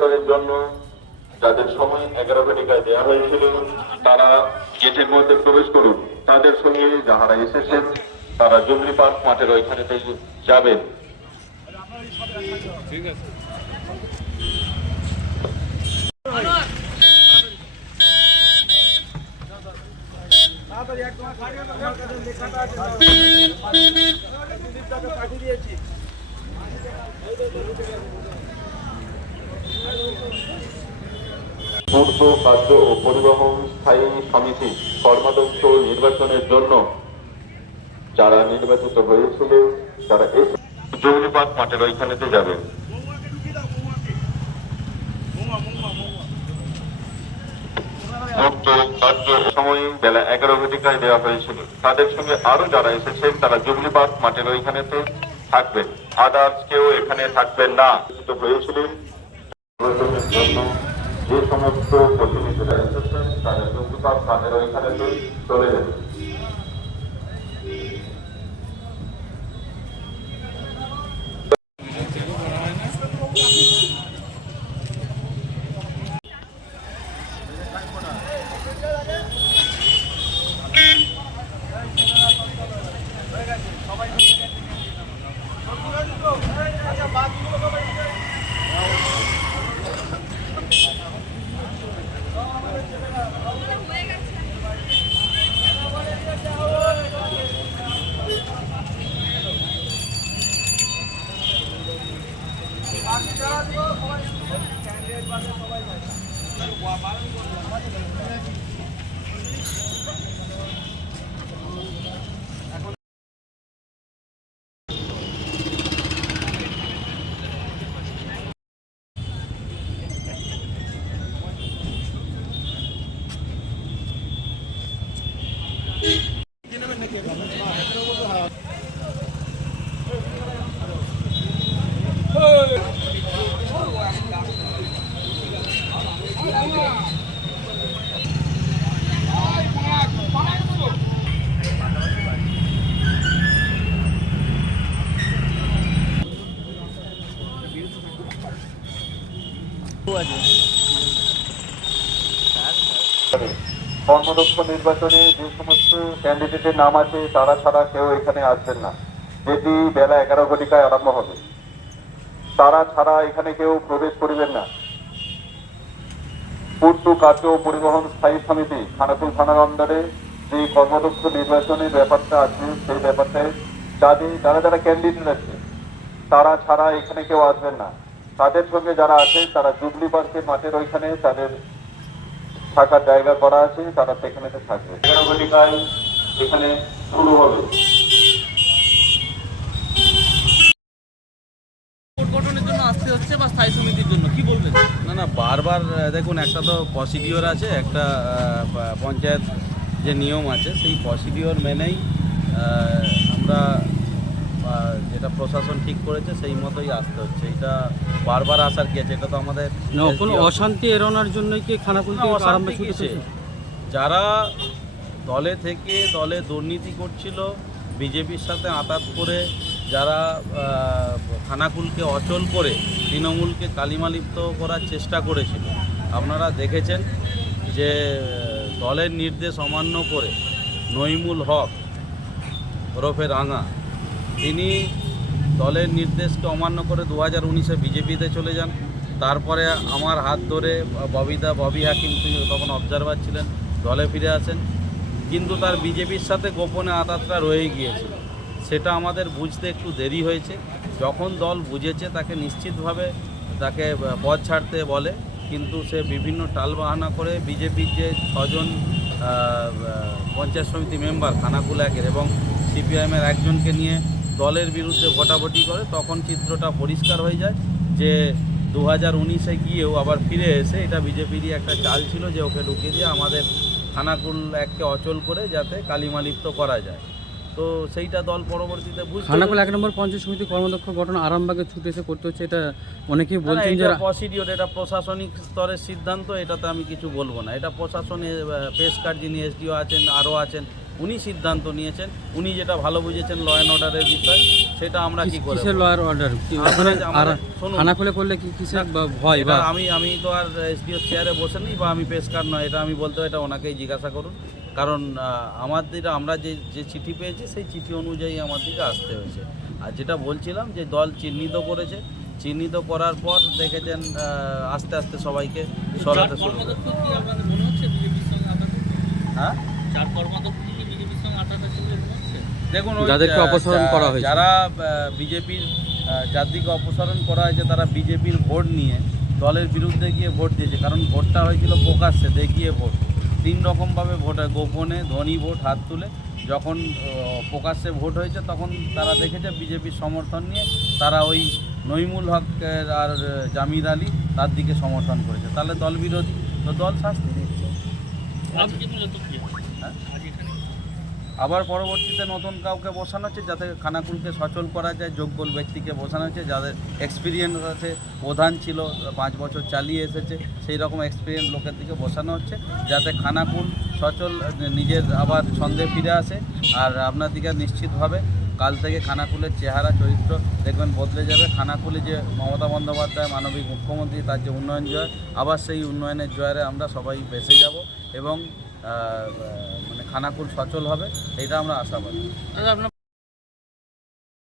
নির্বাচনের জন্য যাদের সময় এগারো ঘটিকায় দেওয়া হয়েছিল, তারা গেটের মধ্যে প্রবেশ করুন। তাদের সঙ্গে যাহারা এসেছেন, তারা জঙ্গলি পার্ক মাঠের ওইখানে যাবেন। পূর্ত কার্য ও পরিবহন স্থায়ী সমিতি কর্মাধ্যক্ষ নির্বাচনের জন্য যারা নির্বাচিত হয়েছিল, তারা এই জঙ্গলিপাত মাঠের ওইখানেতে বেলা এগারো ঘটিকায় দেওয়া হয়েছিল। তাদের সঙ্গে আরও যারা এসেছেন, তারা জুবলি মাঠের ওইখানেতে থাকবেন। আদার্স কেউ এখানে থাকবেন না। হয়েছিলেন। নির্বাচনের জন্য যে সমস্ত প্রতিনিধিরা এসেছেন জুবলি পার্ক মাঠের ওইখানেতে চলে যাবেন কর্মদক্ষ নির্বাচনে যে সমস্ত ক্যান্ডিডেটের নাম আছে, তারা ছাড়া কেউ এখানে আসবেন না। যেটি বেলা এগারো ঘটিকায় আরম্ভ হবে। তারা ছাড়া এখানে কেউ প্রবেশ করিবেন না। পূর্ত কার্য পরিবহন স্থায়ী সমিতি খানাকুল থানার অন্দরে যে কর্মদক্ষ নির্বাচনের ব্যাপারটা আছে, সেই ব্যাপারটায় যাদের, যারা যারা ক্যান্ডিডেট আছে, তারা ছাড়া এখানে কেউ আসবেন না। তাদের সঙ্গে যারা আছে, তারা জুবলি পার্কের মাঠের ওইখানে তাদের থাকার জায়গা করা আছে তারা সেখানেতে থাকবে। এগারো ঘটিকায় এখানে শুরু হবে। ভোট আসতে হচ্ছে বা স্থায়ী সমিতির জন্য? কি বলবেন? না না বারবার দেখুন একটা তো প্রসিডিওর আছে একটা পঞ্চায়েত যে নিয়ম আছে সেই প্রসিডিওর মেনেই আমরা প্রশাসন ঠিক করেছে সেই মতোই আসতে হচ্ছে। এটা বারবার আসার কি আছে? এটা তো আমাদের কোনো অশান্তি এড়ানোর জন্যই কি খানাকুল অশান্তি কিসে? যারা দলে থেকে দলে দুর্নীতি করছিল বিজেপির সাথে আতাত করে যারা খানাকুলকে অচল করে তৃণমূলকে কালিমালিপ্ত করার চেষ্টা করেছিল। আপনারা দেখেছেন যে দলের নির্দেশ অমান্য করে নইমুল হক ওরফে রাঙা তিনি দলের নির্দেশকে অমান্য করে দু হাজার উনিশে বিজেপিতে চলে যান। তারপরে আমার হাত ধরে ববিদা ববি হাকিম তখন অবজারভার ছিলেন, দলে ফিরে আসেন। কিন্তু তার বিজেপির সাথে গোপনে আতাতটা রয়ে গিয়েছিল সেটা আমাদের বুঝতে একটু দেরি হয়েছে। যখন দল বুঝেছে তাকে নিশ্চিতভাবে তাকে পদ ছাড়তে বলে, কিন্তু সে বিভিন্ন টালবাহানা করে বিজেপির যে ছজন পঞ্চায়েত সমিতি মেম্বার, খানাকুল একের এবং সিপিআইএমের একজনকে নিয়ে দলের বিরুদ্ধে ভোটাভুটি করে তখন চিত্রটা পরিষ্কার হয়ে যায় যে দু হাজার উনিশে গিয়েও আবার ফিরে এসে এটা বিজেপিরই একটা চাল ছিল যে ওকে ঢুকিয়ে দিয়ে আমাদের খানাকুল এককে অচল করে যাতে কালিমালিপ্ত করা যায়। তো সেইটা দল পরবর্তীতে বুঝতে খানাকুল এক নম্বর পঞ্চায়েত সমিতি কর্মদক্ষ গঠন আরামবাগে ছুটে এসে করতে হচ্ছে এটা অনেকেই বলছেন যে প্রসিডিওর এটা প্রশাসনিক স্তরের সিদ্ধান্ত এটাতে আমি কিছু বলব না। এটা প্রশাসনে পেশকার যিনি এসডিও আছেন আরও আছেন উনি সিদ্ধান্ত নিয়েছেন উনি যেটা ভালো বুঝেছেন ল অ্যান্ড অর্ডারের বিষয় সেটা আমরা কি করে কিসের বলব? লয়ার অর্ডার। থানা খুলে করলে কি কিসের ভয় বা? আমি আমি তো আর এসডিও চেয়ারে বসে নেই বা আমি পেশকার নয় এটা আমি বলতে এটা ওনাকেই জিজ্ঞাসা করুন। কারণ আমাদের আমরা যে যে চিঠি পেয়েছি সেই চিঠি অনুযায়ী আমার দিকে আসতে হয়েছে। আর যেটা বলছিলাম যে দল চিহ্নিত করেছে চিহ্নিত করার পর দেখেছেন আস্তে আস্তে সবাইকে সরাতে শুরু করে দেখুন যাদেরকে যা- অপসারণ করা হয়েছে। যারা বিজেপির যার দিকে অপসারণ করা হয়েছে তারা বিজেপির ভোট নিয়ে দলের বিরুদ্ধে গিয়ে ভোট দিয়েছে। কারণ ভোটটা হয়েছিল প্রকাশ্যে দেখিয়ে ভোট। তিন রকমভাবে ভোট হয় গোপনে ধনী ভোট হাত তুলে। যখন প্রকাশ্যে ভোট হয়েছে তখন তারা দেখেছে বিজেপির সমর্থন নিয়ে তারা ওই নইমুল হক আহ, আর জামির আলী তার দিকে সমর্থন করেছে। তাহলে দল বিরোধী তো দল শাস্তি দিচ্ছে আজকে মূলত কি হ্যাঁ? আজ এখানে আবার পরবর্তীতে নতুন কাউকে বসানো হচ্ছে যাতে খানাকুলকে সচল করা যায়, যোগ্য ব্যক্তিকে বসানো হচ্ছে, যাদের এক্সপিরিয়েন্স আছে, প্রধান ছিল, পাঁচ বছর চালিয়ে এসেছে, সেই রকম এক্সপিরিয়েন্স লোকের দিকে বসানো হচ্ছে, যাতে খানাকুল সচল, নিজের আবার ছন্দে ফিরে আসে। আর আপনার দিকে নিশ্চিতভাবে কাল থেকে খানাকুলের চেহারা, চরিত্র দেখবেন বদলে যাবে। খানাকুলে যে মমতা বন্দ্যোপাধ্যায়, মানবিক মুখ্যমন্ত্রী, তার যে উন্নয়ন জয়, আবার সেই উন্নয়নের জয়ারে আমরা সবাই বেসে যাব এবং মানে খানাকুল সচল হবে এটা আমরা আশাবাদী। আপনার